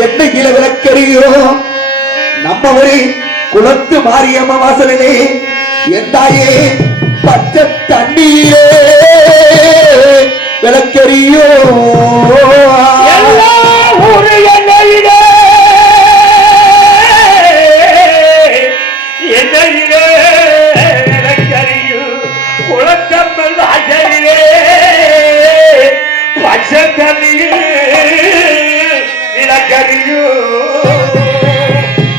என்னையில விளக்கறிகிறோம் நம்ம ஒரு குளத்து மாரியம்ம வாசலிலே எந்தாயே பச்சை தண்ணீரே விளக்கறியோ ஒரு எண்ணெயிலே விளக்கறியோ குளத்தம்மன் வாசலிலே பச்சை தண்ணீரே விளக்கறியோ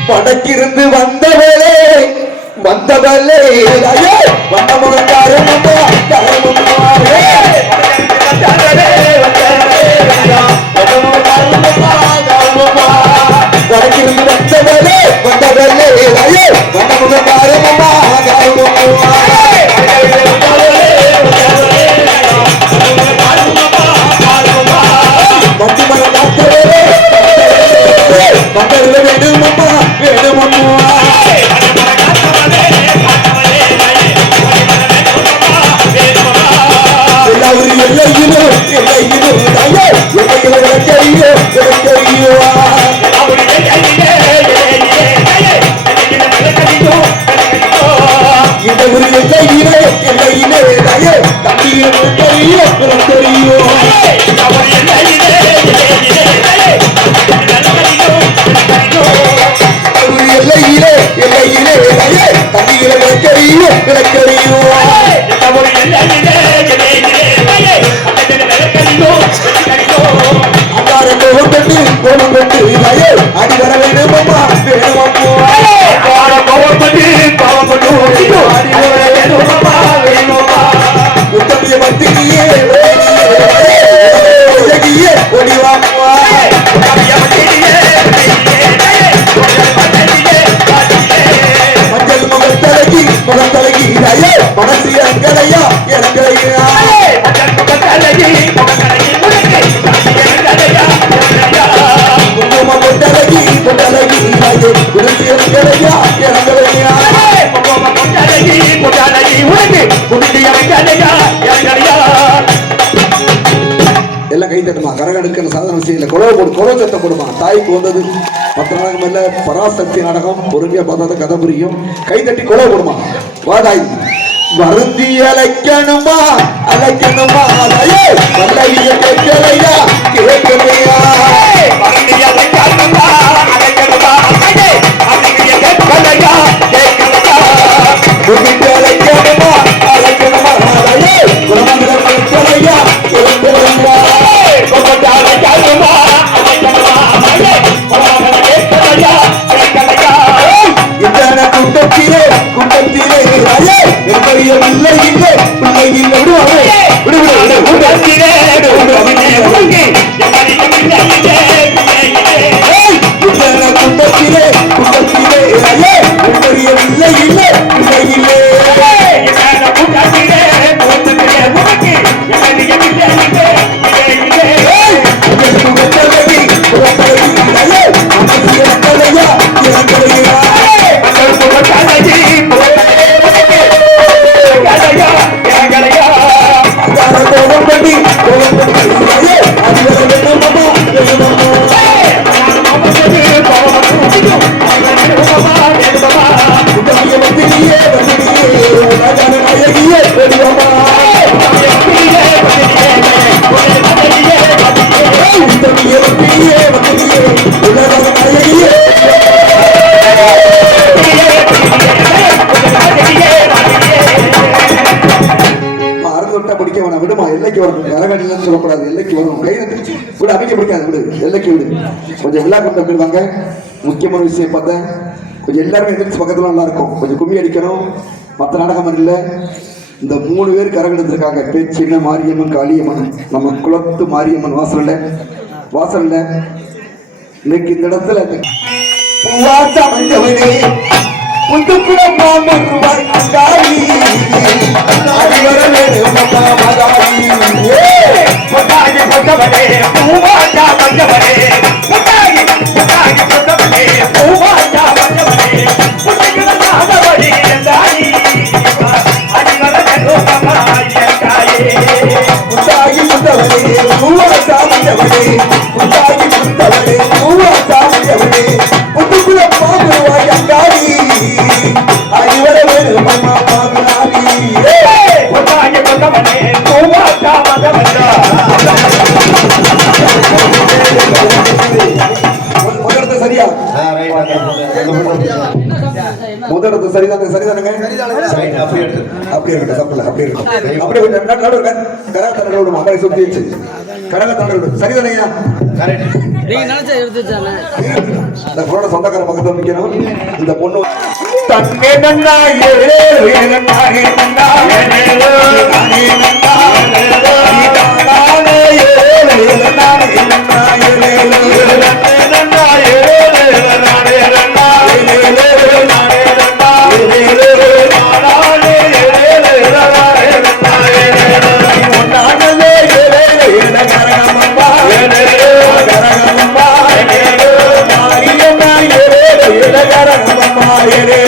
படக்கிருந்து வந்தவளே வந்தவளே வந்தமுகாரு வடக்கிருந்து வந்தவளே வந்தவளே வந்தமுகாரு மண்டல வேணுமம்மா வேணுமம்மா எல்லாரும் எல்லையிலும் எல்லையிலும் எல்லையில விளக்கறியோ விளக்கறியோ இந்த ஒரு எல்லையிலே எல்லையிலே தம்பியை விளக்கறியோ விளக்கறியோ எல்லையிலே எல்லையிலே தம்பிகளை விளக்கறியோ விளக்கறியோ கோலம் பெற்று அடி வர வேணுமம்மா வேணுமம்மா உத்தமிய பத்திரியே ஒடிவாம்மா மஞ்சள் முகத்தலகி மனசு எங்களையா எங்களையா பொட்டலகி பொட்டலகி குடிச்சு எங்களையா எங்களையா எல்லாம் கை தட்டுமா கரகடுக்கிற சாதனை செய்யல கொலை சத்தம் கொடுமா தாய்க்கு வந்தது 10 நாளைக்கு மேல பராசக்தி நாடகம் பொறுமையா பார்த்தா கதை புரியும் கை தட்டி கொலை கொடுமா வாதாய் வருந்தி அழைக்கணுமா அழைக்கணுமா வல்லைய கேட்கலையா கேட்கலையா அழைக்கணுமா அழைக்கணுமா குணமங்கலம் கேட்கலையா கேட்கலையா குண்டத்திலே குண்டத்திலே என்னுடைய பிள்ளை இல்லை பிள்ளை இல்லை குண்டத்திலே குண்டத்திலே குண்டத்திலே என்னுடைய பிள்ளை இல்லை பிள்ளை இல்லை சொல்லக்கூடாது எல்லைக்கு வரும் விடு அமைக்க பிடிக்காது விடு எல்லைக்கு விடு கொஞ்சம் விழா கொண்டு வந்துருவாங்க முக்கியமான விஷயம் பார்த்தேன் கொஞ்சம் எல்லாருமே எதிர்த்து பக்கத்துல நல்லா இருக்கும் கொஞ்சம் கும்மி அடிக்கணும் மற்ற நாடகம் இல்லை இந்த 3 பேர் கரகெடுத்திருக்காங்க பேச்சின்ன மாரியம்மன் காளியம்மன் நம்ம குளத்து மாரியம்மன் வாசல்ல இன்னைக்கு இந்த இடத்துல முத்தாகி முத்தவனே பூவா சரியா ரைட் அந்த முதலிடத்து சரிதானே சரிதானுங்க ரைட் அப்படியே எடுத்து அப்படியே இருக்கட்டும் தப்பில்ல அப்படியே இருக்கட்டும் அப்படியே கொஞ்சம் நடுவு கரகத்தண்டை விடுமா அதை சுத்தி வச்சு கரகத்தண்டை விடும் சரிதானையா கரெக்ட் நீங்க நினைச்ச எடுத்து வச்சானே இந்த பொண்ணோட சொந்தக்கார பக்கத்துல நிக்கணும் இந்த பொண்ணு தன்னே நன்னா ஏழே நன்னா நன்னா ஏழே நானே நன்னா நீ தானே ஏழே நன்னா நன்னா ஏழே நன்னே நன்னா ஏழே நானே நன்னா ஏழே நானே நன்னா ஏழே நானே ஏழே நானே நன்னா ஏழே ஒன்னானே ஏழே கரகமம்மா ஏழே கரகமம்மா ஏழே மாரியம்மா ஏழே கரகமம்மா ஏழே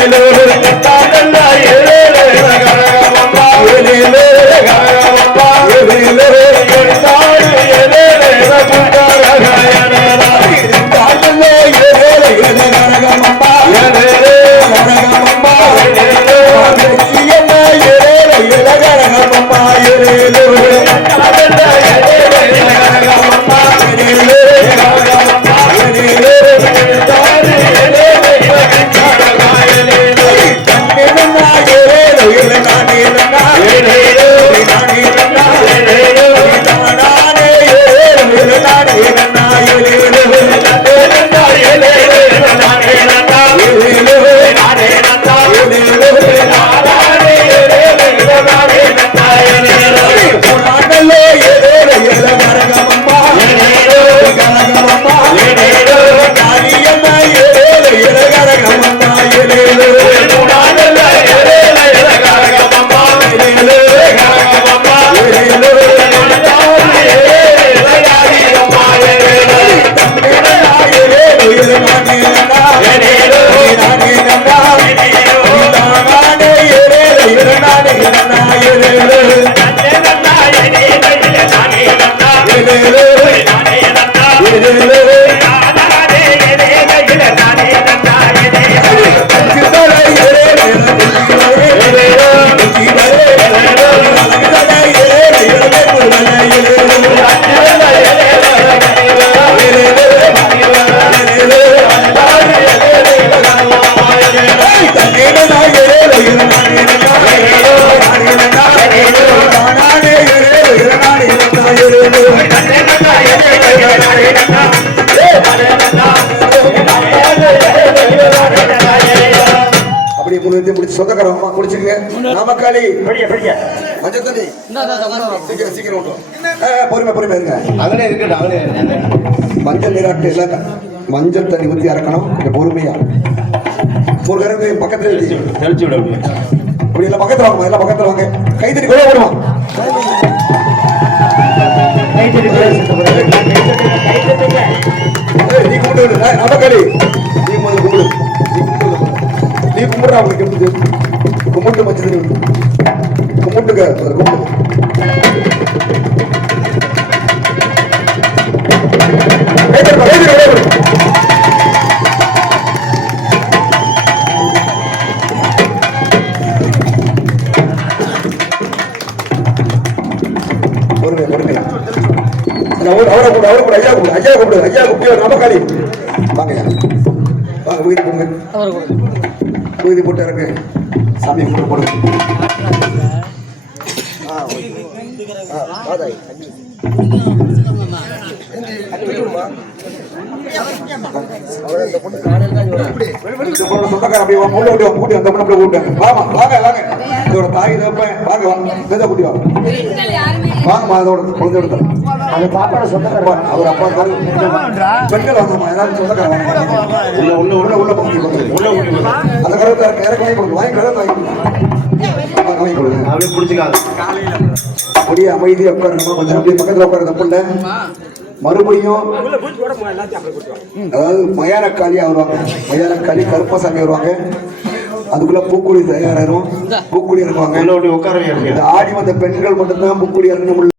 அப்படியே முன்னாடி முடிச்சு சொந்தக்காரமா முடிச்சுங்க நாமக்காளி மஞ்சள் தண்ணி சீக்கிரம் சீக்கிரம் விட்டு பொறுமை பொறுமை இருங்க அங்கனே இருக்கட்டும் அங்கனே மஞ்சள் நீராட்டு எல்லாம் மஞ்சள் தண்ணி ஊற்றி இறக்கணும் கொஞ்சம் பொறுமையா ஒரு கரத்து பக்கத்துல தெளிச்சு விட அப்படி எல்லாம் பக்கத்துல வாங்க எல்லாம் பக்கத்துல வாங்க கை தண்ணி கூட போடுவான் நீ கும்பிட்டு நமக்காளி நீ முதல்ல கும்பிடு நீ கும்பிடுறா அவங்களுக்கு கும்பிட்டு மஞ்சள் தண்ணி கும்பிட்டுக்க கும்பிட்டு அவரை கூட ஐயா கூட ஐயா கூப்பிடு ஐயா கூப்பிட்டு நமக்காளி வாங்க வாங்க வீடு போடுங்க வீதி போட்டு இருக்கு சாமி போட்டு போடுங்க சொந்தக்கார அப்படி உள்ள கூட்டி கூட்டி அந்த பொண்ணு கூப்பிட்டாங்க வாமா வாங்க வாங்க இதோட தாய் தப்பேன் வாங்க வாங்க மெதுவா கூட்டி வாங்க வாங்கம்மா அதோட குழந்தையோட அது பாப்பாட சொந்தக்கார அவர் அப்பா பெண்கள் வாங்கம்மா ஏதாவது சொந்தக்கார உள்ள உள்ள உள்ள பகுதி உள்ள அந்த கருத்தை இறக்க வாங்கி கொடுங்க வாங்கி கருத்தை வாங்கி கொடுங்க அப்படியே பிடிச்சிக்காது அப்படியே அமைதியாக உட்காருமா கொஞ்சம் அப்படியே பக்கத்தில் உட்காரு தப்புல மறுபடியும் அதாவது மயானக்காளி வருவாங்க மயானக்காளி கருப்பசாமி வருவாங்க அதுக்குள்ள பூக்குழி தயாராகும் பூக்குழி இறங்குவாங்க உட்கார ஆடி வந்த பெண்கள் மட்டும்தான் பூக்குழி இறங்கணும்